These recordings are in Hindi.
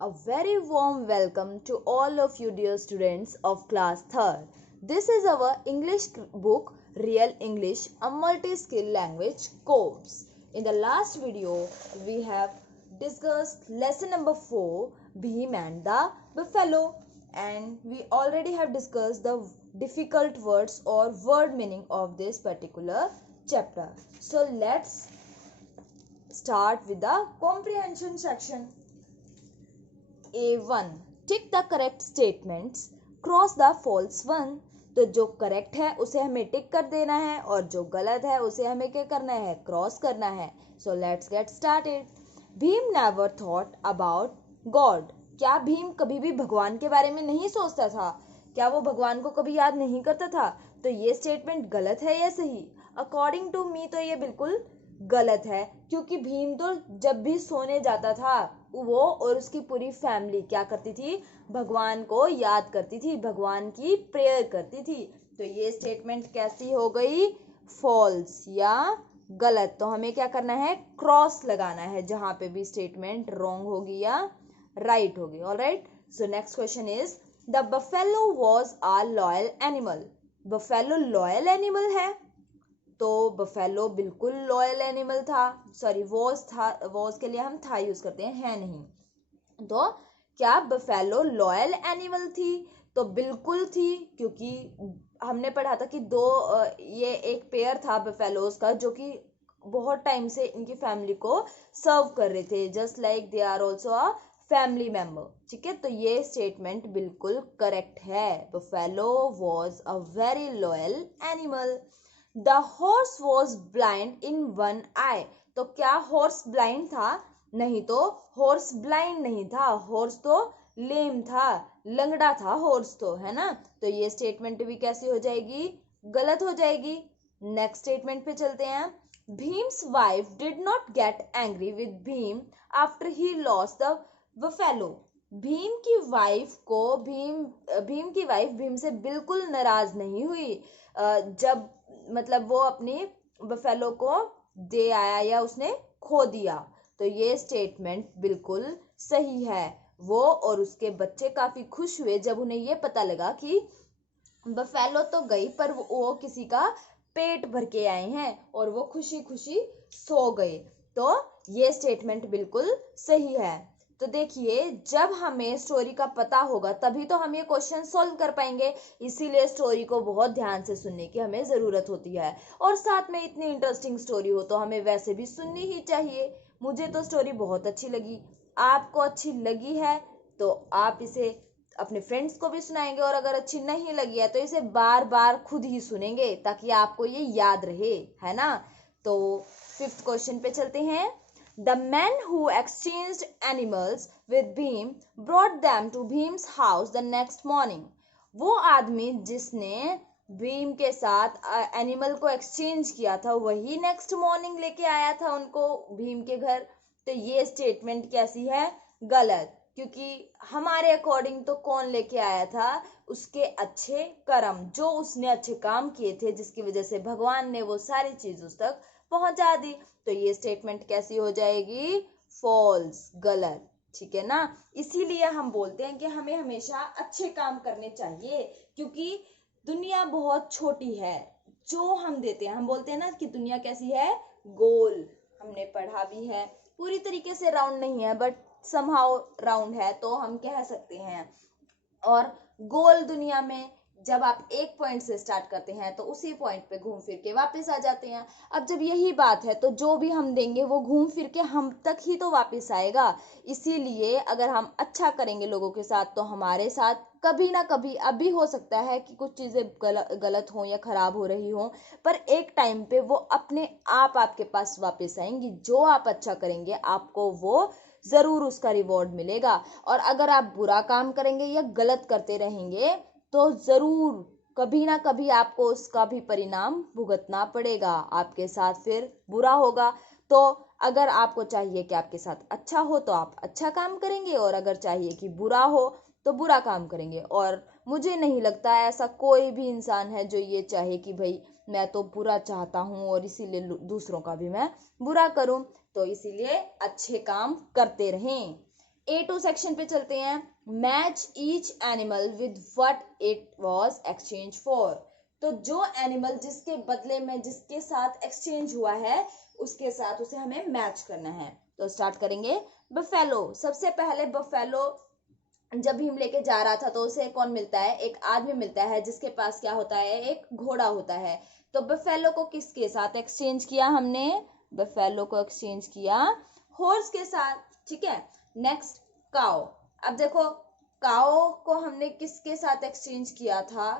A very warm welcome to all of you dear students of class 3rd. This is our English book Real English, a multi-skill language course. In the last video, we have discussed lesson number 4, Bhim and the Buffalo, and we already have discussed the difficult words or word meaning of this particular chapter. So let's start with the comprehension section. A1. Tick the correct statements, cross the false one. तो जो करेक्ट है उसे हमें टिक कर देना है और जो गलत है उसे हमें क्या करना है, क्रॉस करना है. So let's get started. Bhim never thought about God. क्या भीम कभी भी भगवान के बारे में नहीं सोचता था? क्या वो भगवान को कभी याद नहीं करता था? तो ये स्टेटमेंट गलत है या सही? अकॉर्डिंग टू मी तो ये बिल्कुल गलत है, क्योंकि भीम तो जब भी सोने जाता था वो और उसकी पूरी फैमिली क्या करती थी, भगवान को याद करती थी, भगवान की प्रेयर करती थी. तो ये स्टेटमेंट कैसी हो गई, फॉल्स या गलत. तो हमें क्या करना है, क्रॉस लगाना है जहां पे भी स्टेटमेंट रॉन्ग होगी या राइट होगी. Alright. So next question is, the buffalo was a loyal animal. Buffalo loyal animal है? तो बफेलो बिल्कुल लॉयल एनिमल था. सॉरी, वॉज था, वॉज के लिए हम था यूज करते हैं, है नहीं. तो क्या बफेलो लॉयल एनिमल थी? तो बिल्कुल थी, क्योंकि हमने पढ़ा था कि ये एक पेयर था बफेलोज का जो कि बहुत टाइम से इनकी फैमिली को सर्व कर रहे थे, just like they are also a family member. ठीक है, तो ये स्टेटमेंट बिल्कुल करेक्ट है. Buffalo was a very loyal animal. The horse was blind in one eye. तो क्या हॉर्स ब्लाइंड था? नहीं, तो हॉर्स ब्लाइंड नहीं था, हॉर्स तो लेम था, लंगड़ा था हॉर्स तो, है ना. तो ये स्टेटमेंट भी कैसी हो जाएगी, गलत हो जाएगी. नेक्स्ट स्टेटमेंट पे चलते हैं. Bhim's wife did not get angry with Bhim after he lost the buffalo. Bhim की वाइफ भीम से बिल्कुल नाराज नहीं हुई जब मतलब वो अपनी बफेलो को दे आया या उसने खो दिया. तो ये स्टेटमेंट बिल्कुल सही है. वो और उसके बच्चे काफी खुश हुए जब उन्हें ये पता लगा कि बफेलो तो गई पर वो किसी का पेट भर के आए हैं, और वो खुशी खुशी सो गए. तो ये स्टेटमेंट बिल्कुल सही है. तो देखिए, जब हमें स्टोरी का पता होगा तभी तो हम ये क्वेश्चन सॉल्व कर पाएंगे. इसीलिए स्टोरी को बहुत ध्यान से सुनने की हमें ज़रूरत होती है, और साथ में इतनी इंटरेस्टिंग स्टोरी हो तो हमें वैसे भी सुननी ही चाहिए. मुझे तो स्टोरी बहुत अच्छी लगी. आपको अच्छी लगी है तो आप इसे अपने फ्रेंड्स को भी सुनाएंगे, और अगर अच्छी नहीं लगी है तो इसे बार बार खुद ही सुनेंगे ताकि आपको ये याद रहे, है ना. तो 5th क्वेश्चन पे चलते हैं. The man who exchanged animals with Bhim brought them to Bhim's house the next morning. वो आदमी जिसने भीम के साथ एनिमल को एक्सचेंज किया था वही नेक्स्ट मॉर्निंग लेके आया था उनको भीम के घर. तो ये स्टेटमेंट कैसी है, गलत. क्योंकि हमारे अकॉर्डिंग तो कौन लेके आया था, उसके अच्छे कर्म, जो उसने अच्छे काम किए थे जिसकी वजह से भगवान ने वो सारी चीज उस तक पहुंचा दी. तो ये स्टेटमेंट कैसी हो जाएगी, फॉल्स, गलत. ठीक है ना. इसीलिए हम बोलते हैं कि हमें हमेशा अच्छे काम करने चाहिए, क्योंकि दुनिया बहुत छोटी है. जो हम देते हैं, हम बोलते हैं ना कि दुनिया कैसी है, गोल. हमने पढ़ा भी है, पूरी तरीके से राउंड नहीं है बट समहाउ राउंड है, तो हम कह सकते हैं. और गोल दुनिया में जब आप एक पॉइंट से स्टार्ट करते हैं तो उसी पॉइंट पे घूम फिर के वापस आ जाते हैं. अब जब यही बात है तो जो भी हम देंगे वो घूम फिर के हम तक ही तो वापस आएगा. इसीलिए अगर हम अच्छा करेंगे लोगों के साथ तो हमारे साथ कभी ना कभी, अभी हो सकता है कि कुछ चीजें गलत हो या खराब हो रही हो, पर एक टाइम पे वो अपने आप आपके पास वापस आएंगी. जो आप अच्छा करेंगे आपको वो जरूर उसका रिवॉर्ड मिलेगा. और अगर आप बुरा काम करेंगे या गलत करते रहेंगे तो जरूर कभी ना कभी आपको उसका भी परिणाम भुगतना पड़ेगा. आपके साथ फिर बुरा होगा. तो अगर आपको चाहिए कि आपके साथ अच्छा हो तो आप अच्छा काम करेंगे, और अगर चाहिए कि बुरा हो तो बुरा काम करेंगे. और मुझे नहीं लगता ऐसा कोई भी इंसान है जो ये चाहे कि भाई मैं तो बुरा चाहता हूँ और इसीलिए दूसरों का भी मैं बुरा करूं. तो इसीलिए अच्छे काम करते रहें. A2 सेक्शन पे चलते हैं। Match each animal with what it was exchange for. तो जो एनिमल जिसके बदले में जिसके साथ एक्सचेंज हुआ है उसके साथ उसे हमें मैच करना है। तो स्टार्ट करेंगे। बफेलो, सबसे पहले बफेलो जब भीम लेके जा रहा था तो उसे कौन मिलता है, एक आदमी मिलता है जिसके पास क्या होता है, एक घोड़ा होता है। तो बफेलो को किसके साथ एक्सचेंज किया हमने, बफेलो को एक्सचेंज किया हॉर्स के साथ, ठीक है। नेक्स्ट काओ। अब देखो काओ को हमने किसके साथ एक्सचेंज किया था,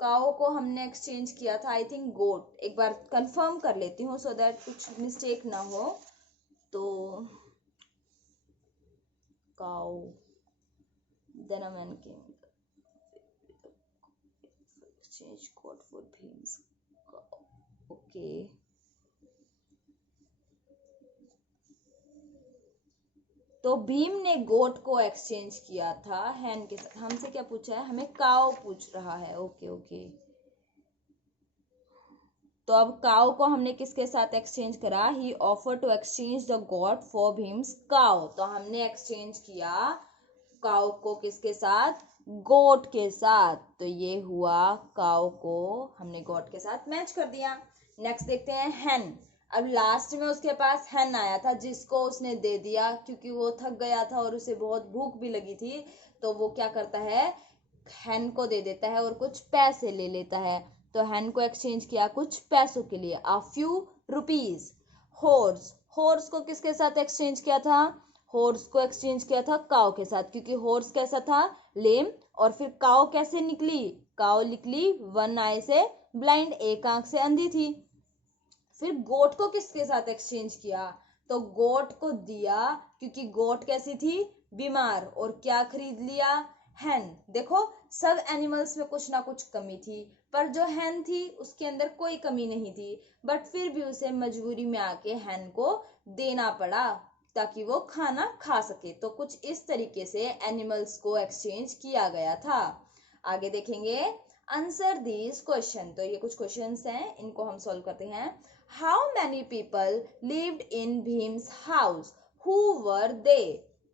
काओ को हमने एक्सचेंज किया था आई थिंक गोट। एक बार कंफर्म कर लेती हूँ सो दैट कुछ मिस्टेक ना हो। तो काओ then a man came exchange goat for Bhim's okay। तो भीम ने गोट को एक्सचेंज किया था हैन के साथ। हमसे क्या पूछा है, हमें काओ पूछ रहा है। ओके ओके, तो अब काओ को हमने किसके साथ एक्सचेंज करा, he offer to exchange the goat for Bhim's cow. तो हमने एक्सचेंज किया काओ को किसके साथ, गोट के साथ। तो ये हुआ काओ को हमने गोट के साथ मैच कर दिया। नेक्स्ट देखते हैं हैन। अब लास्ट में उसके पास हैन आया था जिसको उसने दे दिया क्योंकि वो थक गया था और उसे बहुत भूख भी लगी थी। तो वो क्या करता है, हैन को दे देता है और कुछ पैसे ले लेता है। तो हैन को एक्सचेंज किया कुछ पैसों के लिए, a few rupees। Horse, horse को किसके साथ एक्सचेंज किया था, हॉर्स को एक्सचेंज किया था काओ के साथ क्योंकि हॉर्स कैसा था, लेम। और फिर काओ कैसे निकली, काओ निकली वन आई से ब्लाइंड, एक आंख से अंधी थी। फिर गोट को किसके साथ एक्सचेंज किया, तो गोट को दिया क्योंकि गोट कैसी थी, बीमार। और क्या खरीद लिया, हैन। देखो सब एनिमल्स में कुछ ना कुछ कमी थी पर जो हैन थी उसके अंदर कोई कमी नहीं थी, बट फिर भी उसे मजबूरी में आके हैन को देना पड़ा ताकि वो खाना खा सके। तो कुछ इस तरीके से एनिमल्स को एक्सचेंज किया गया था। आगे देखेंगे, आंसर दीज क्वेश्चन। तो ये कुछ क्वेश्चंस हैं, इनको हम सॉल्व करते हैं। How many people lived in Bhim's house, who were they.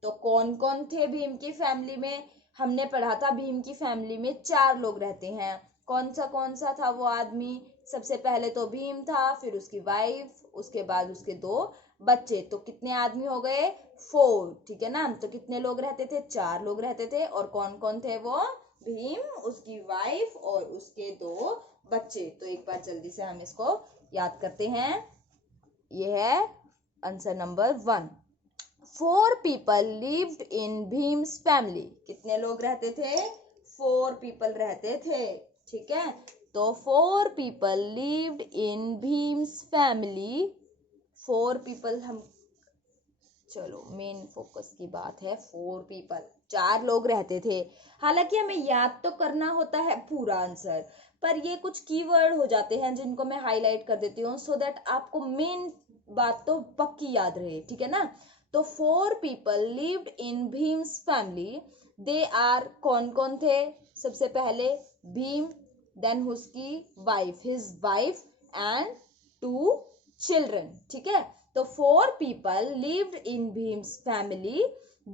तो कौन कौन थे भीम की फैमिली में, हमने पढ़ा था भीम की फैमिली में 4 लोग रहते हैं। कौन सा था वो आदमी, सबसे पहले तो भीम था, फिर उसकी वाइफ, उसके बाद उसके 2 बच्चे। तो कितने आदमी हो गए, 4, ठीक है ना। तो कितने लोग रहते थे, 4 लोग रहते थे। और कौन कौन थे वो, भीम, उसकी वाइफ और उसके 2 बच्चे। तो एक बार जल्दी से हम इसको याद करते हैं। ये है answer number 1। 4 people lived in Bhim's family. कितने लोग रहते थे, 4 people रहते थे, ठीक है। तो 4 people lived in Bhim's family. 4 people, हम चलो मेन फोकस की बात है, 4 people, 4 लोग रहते थे। हालांकि हमें याद तो करना होता है पूरा आंसर, पर ये कुछ कीवर्ड हो जाते हैं जिनको मैं हाईलाइट कर देती हूँ सो दैट आपको मेन बात तो पक्की याद रहे, ठीक है ना। तो 4 people lived in Bhim's family. They are, कौन कौन थे, सबसे पहले भीम, देन उसकी wife, his wife and 2 children, ठीक है। तो 4 people lived in Bhim's family.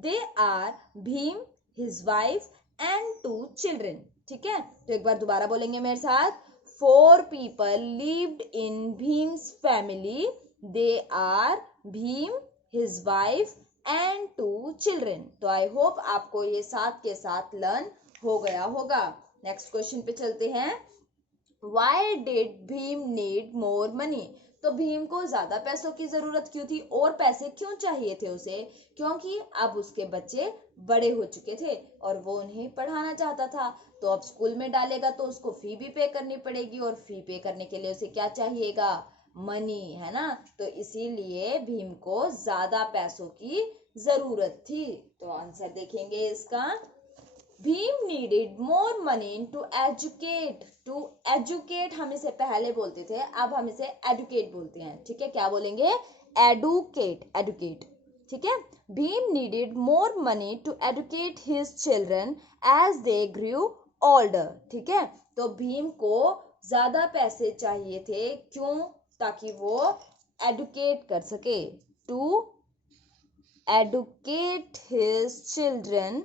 They are Bhim, his wife and 2 children. ठीक है, तो एक बार दोबारा बोलेंगे मेरे साथ। 4 people lived in Bhim's family. They are Bhim, his wife and 2 children. तो आई होप आपको ये साथ के साथ लर्न हो गया होगा। नेक्स्ट क्वेश्चन पे चलते हैं। Why did Bhim need more money? तो भीम को ज्यादा पैसों की जरूरत क्यों थी, और पैसे क्यों चाहिए थे उसे, क्योंकि अब उसके बच्चे बड़े हो चुके थे और वो उन्हें पढ़ाना चाहता था। तो अब स्कूल में डालेगा तो उसको फी भी पे करनी पड़ेगी और फी पे करने के लिए उसे क्या चाहिएगा, मनी, है ना। तो इसीलिए भीम को ज्यादा पैसों की जरूरत थी। तो आंसर देखेंगे इसका, Bhim needed more money to educate. To educate हम इसे पहले बोलते थे, अब हम इसे एडुकेट बोलते हैं, ठीक है। क्या बोलेंगे, एडुकेट, एडुकेट, ठीक है। Bhim needed more money to educate his children as they grew older, ठीक है। तो भीम को ज्यादा पैसे चाहिए थे, क्यों, ताकि वो एडुकेट कर सके, to educate his children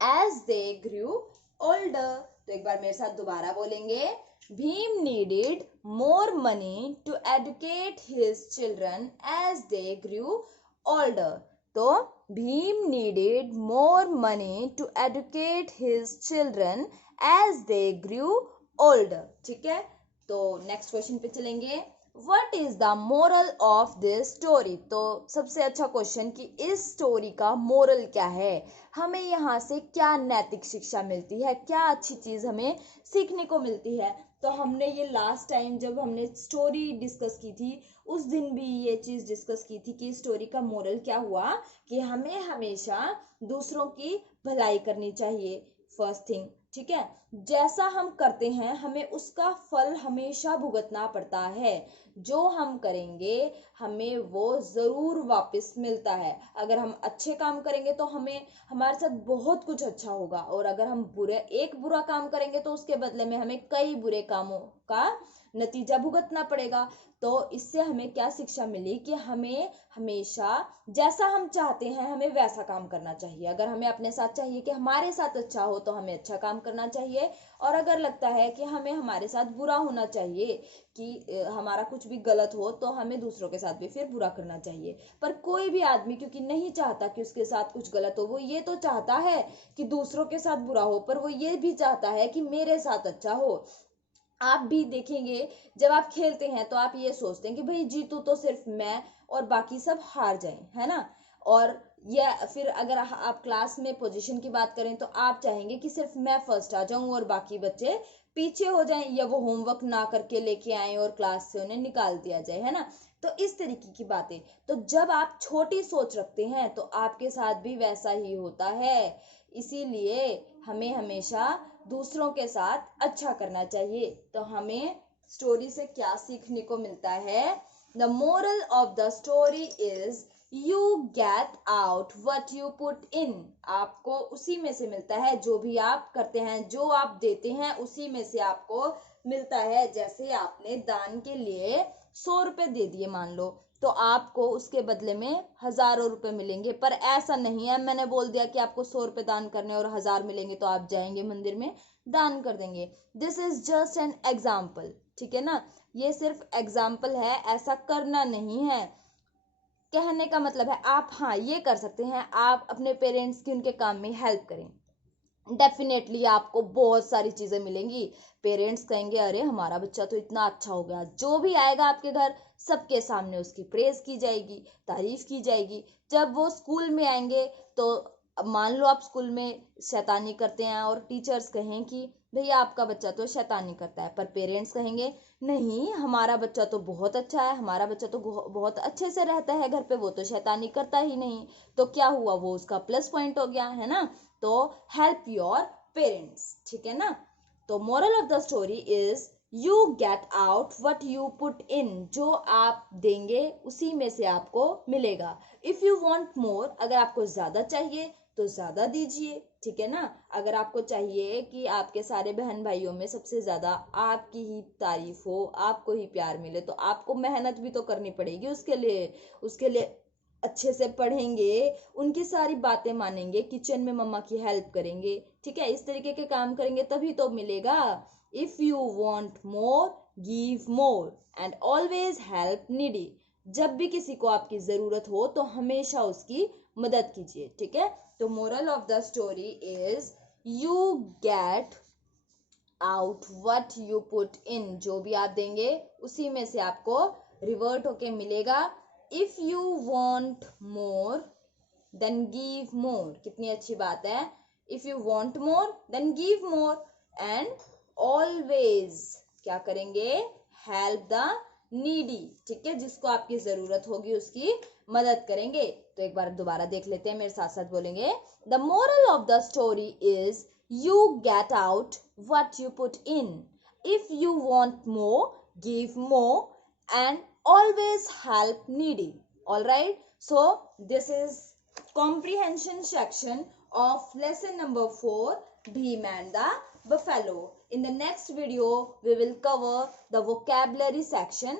as they grew older. तो एक बार मेरे साथ दोबारा बोलेंगे, Bhim needed more money to educate his children as they grew older. तो Bhim needed more money to educate his children as they grew older. ठीक है, तो नेक्स्ट क्वेश्चन पे चलेंगे. What is the moral of this story? तो सबसे अच्छा क्वेश्चन कि इस स्टोरी का मोरल क्या है, हमें यहाँ से क्या नैतिक शिक्षा मिलती है, क्या अच्छी चीज हमें सीखने को मिलती है. तो हमने ये लास्ट टाइम जब हमने स्टोरी डिस्कस की थी उस दिन भी ये चीज डिस्कस की थी कि स्टोरी का मोरल क्या हुआ कि हमें हमेशा दूसरों की भलाई करनी चाहिए. फर्स्ट थिंग, ठीक है, जैसा हम करते हैं हमें उसका फल हमेशा भुगतना पड़ता है. जो हम करेंगे हमें वो जरूर वापस मिलता है. अगर हम अच्छे काम करेंगे तो हमें हमारे साथ बहुत कुछ अच्छा होगा, और अगर हम एक बुरा काम करेंगे तो उसके बदले में हमें कई बुरे कामों का नतीजा भुगतना पड़ेगा. तो इससे हमें क्या शिक्षा मिली कि हमें हमेशा जैसा हम चाहते हैं हमें वैसा काम करना चाहिए. अगर हमें अपने साथ चाहिए कि हमारे साथ अच्छा हो तो हमें अच्छा काम करना चाहिए, और अगर लगता है कि हमें हमारे साथ बुरा होना चाहिए, कि हमारा कुछ भी गलत हो, तो हमें दूसरों के साथ भी फिर बुरा करना चाहिए. पर कोई भी आदमी क्योंकि नहीं चाहता कि उसके साथ कुछ गलत हो, वो ये तो चाहता है कि दूसरों के साथ बुरा हो, पर वो ये भी चाहता है कि मेरे साथ अच्छा हो. आप भी देखेंगे जब आप खेलते हैं तो आप ये सोचते हैं कि भाई जीतू तो सिर्फ मैं और बाकी सब हार जाएं, है ना. और या फिर अगर आप क्लास में पोजीशन की बात करें तो आप चाहेंगे कि सिर्फ मैं फर्स्ट आ जाऊं और बाकी बच्चे पीछे हो जाएं, या वो होमवर्क ना करके लेके आए और क्लास से उन्हें निकाल दिया जाए, है ना. तो इस तरीके की बातें, तो जब आप छोटी सोच रखते हैं तो आपके साथ भी वैसा ही होता है. इसीलिए हमें हमेशा दूसरों के साथ अच्छा करना चाहिए. तो हमें स्टोरी से क्या सीखने को मिलता है? The moral of the story is you get out what you put in. आपको उसी में से मिलता है, जो भी आप करते हैं, जो आप देते हैं उसी में से आपको मिलता है. जैसे आपने दान के लिए 100 रुपए दे दिए मान लो, तो आपको उसके बदले में हजारों रुपए मिलेंगे. पर ऐसा नहीं है मैंने बोल दिया कि आपको 100 रुपए दान करने और 1000 मिलेंगे तो आप जाएंगे मंदिर में दान कर देंगे. This is just an example, ठीक है ना. ये सिर्फ एग्जाम्पल है, ऐसा करना नहीं है. कहने का मतलब है आप हाँ ये कर सकते हैं, आप अपने पेरेंट्स की उनके काम में हेल्प करें. डेफिनेटली आपको बहुत सारी चीजें मिलेंगी. पेरेंट्स कहेंगे अरे हमारा बच्चा तो इतना अच्छा हो गया. जो भी आएगा आपके घर सबके सामने उसकी प्रेज की जाएगी, तारीफ की जाएगी. जब वो स्कूल में आएंगे तो मान लो आप स्कूल में शैतानी करते हैं और टीचर्स कहें कि भैया आपका बच्चा तो शैतानी करता है, पर पेरेंट्स कहेंगे नहीं हमारा बच्चा तो बहुत अच्छा है, हमारा बच्चा तो बहुत अच्छे से रहता है घर पे, वो तो शैतानी करता ही नहीं. तो क्या हुआ, वो उसका प्लस पॉइंट हो गया, है ना. तो हेल्प योर पेरेंट्स, ठीक है ना. तो moral of the story is you get out what you put in. जो आप देंगे उसी में से आपको मिलेगा. इफ यू वांट मोर, अगर आपको ज्यादा चाहिए तो ज्यादा दीजिए, ठीक है ना. अगर आपको चाहिए कि आपके सारे बहन भाइयों में सबसे ज्यादा आपकी ही तारीफ हो, आपको ही प्यार मिले, तो आपको मेहनत भी तो करनी पड़ेगी उसके लिए अच्छे से पढ़ेंगे, उनकी सारी बातें मानेंगे, किचन में मम्मा की हेल्प करेंगे, ठीक है. इस तरीके के काम करेंगे तभी तो मिलेगा. If you want more give more and always help needy. जब भी किसी को आपकी जरूरत हो तो हमेशा उसकी मदद कीजिए, ठीक है. तो moral of the story is you get out what you put in. जो भी आप देंगे उसी में से आपको रिवर्ट होके मिलेगा. If you want more than give more. कितनी अच्छी बात है. If you want more than give more and always क्या करेंगे, हेल्प द नीडी, ठीक है. जिसको आपकी जरूरत होगी उसकी मदद करेंगे. तो एक बार दोबारा देख लेते हैं, मेरे साथ साथ बोलेंगे. The moral of the story is you get out what you put in. If you want more give more and always help needy. All right, so this is comprehension section of lesson number 4, Bheem and the Buffalo. In the next video we will cover the vocabulary section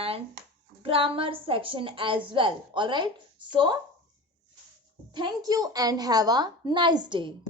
and grammar section as well. All right, so thank you and have a nice day.